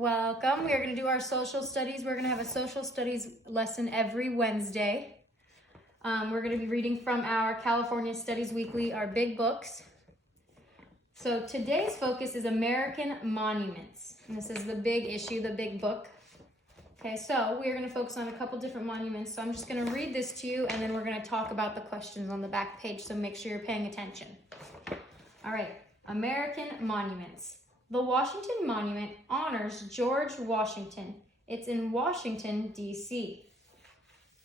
Welcome. We are going to do our social studies. We're going to have a social studies lesson every Wednesday. We're going to be reading from our California Studies Weekly, our big books. So today's focus is American monuments. And this is the big issue, the big book. Okay, so we're going to focus on a couple different monuments. So I'm just going to read this to you, and then we're going to talk about the questions on the back page, so make sure you're paying attention. All right, American monuments. The Washington Monument honors George Washington. It's in Washington, D.C.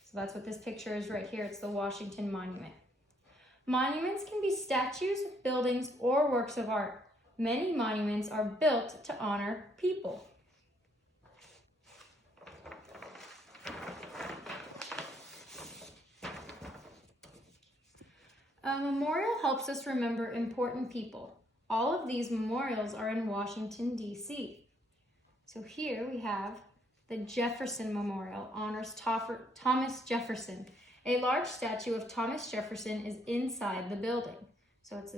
So that's what this picture is right here. It's the Washington Monument. Monuments can be statues, buildings, or works of art. Many monuments are built to honor people. A memorial helps us remember important people. All of these memorials are in Washington, D.C. So here we have the Jefferson Memorial, honors Thomas Jefferson. A large statue of Thomas Jefferson is inside the building. So it's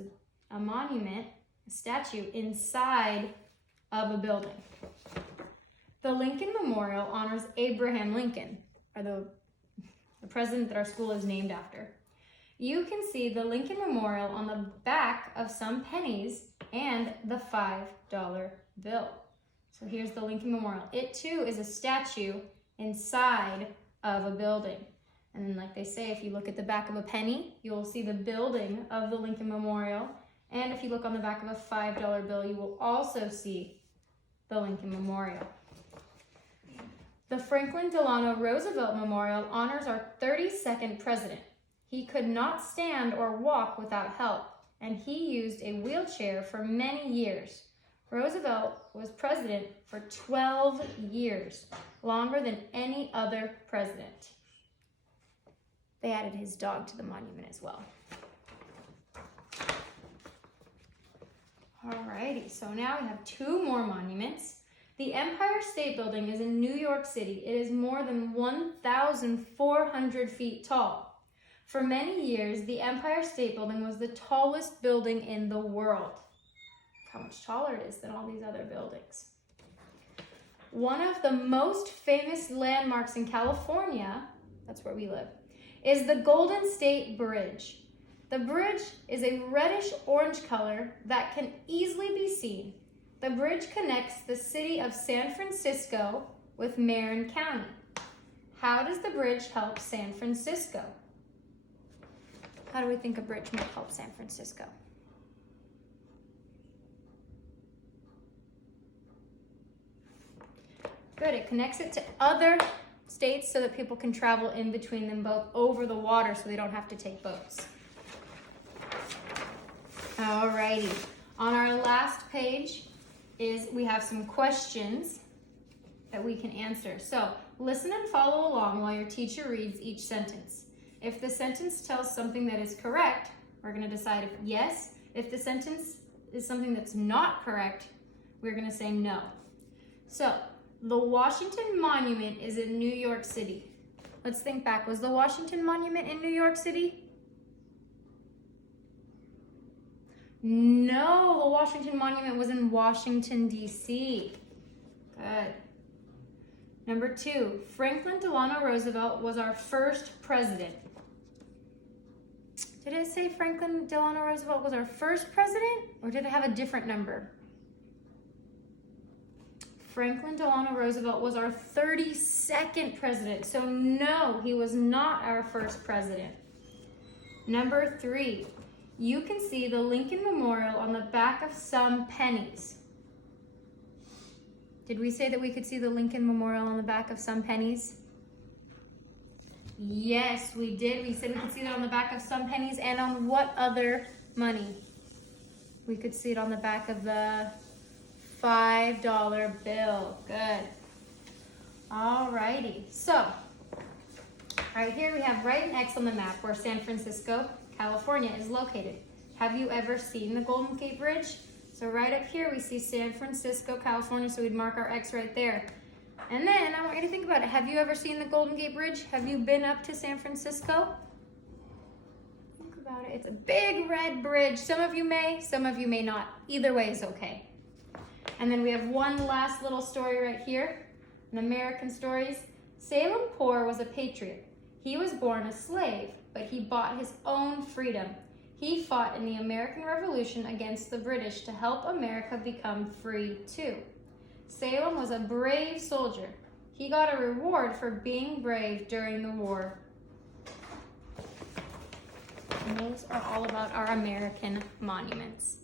a monument, a statue inside of a building. The Lincoln Memorial honors Abraham Lincoln, or the president that our school is named after. You can see the Lincoln Memorial on the back of some pennies and the $5 bill. So here's the Lincoln Memorial. It too is a statue inside of a building. And then like they say, if you look at the back of a penny, you'll see the building of the Lincoln Memorial. And if you look on the back of a $5 bill, you will also see the Lincoln Memorial. The Franklin Delano Roosevelt Memorial honors our 32nd president. He could not stand or walk without help, and he used a wheelchair for many years. Roosevelt was president for 12 years, longer than any other president. They added his dog to the monument as well. Alrighty, so now we have two more monuments. The Empire State Building is in New York City. It is more than 1,400 feet tall. For many years, the Empire State Building was the tallest building in the world. Look how much taller it is than all these other buildings. One of the most famous landmarks in California, that's where we live, is the Golden State Bridge. The bridge is a reddish-orange color that can easily be seen. The bridge connects the city of San Francisco with Marin County. How does the bridge help San Francisco? How do we think a bridge might help San Francisco? Good, it connects it to other states so that people can travel in between them both over the water so they don't have to take boats. Alrighty, on our last page we have some questions that we can answer. So listen and follow along while your teacher reads each sentence. If the sentence tells something that is correct, we're going to decide if yes. If the sentence is something that's not correct, we're going to say no. So, the Washington Monument is in New York City. Let's think back. Was the Washington Monument in New York City? No, the Washington Monument was in Washington, D.C. Good. Number 2, Franklin Delano Roosevelt was our first president. Did it say Franklin Delano Roosevelt was our first president, or did it have a different number? Franklin Delano Roosevelt was our 32nd president, so no, he was not our first president. Number 3, you can see the Lincoln Memorial on the back of some pennies. Did we say that we could see the Lincoln Memorial on the back of some pennies? Yes, we did. We said we could see that on the back of some pennies, and on what other money? We could see it on the back of the $5 bill. Good. Alrighty. So, right here we have write an X on the map where San Francisco, California is located. Have you ever seen the Golden Gate Bridge? So right up here we see San Francisco, California, so we'd mark our X right there. And then I want you to think about it. Have you ever seen the Golden Gate Bridge? Have you been up to San Francisco? Think about it. It's a big red bridge. Some of you may not. Either way is okay. And then we have one last little story right here, in American Stories. Salem Poor was a patriot. He was born a slave, but he bought his own freedom. He fought in the American Revolution against the British to help America become free too. Salem was a brave soldier. He got a reward for being brave during the war. And those are all about our American monuments.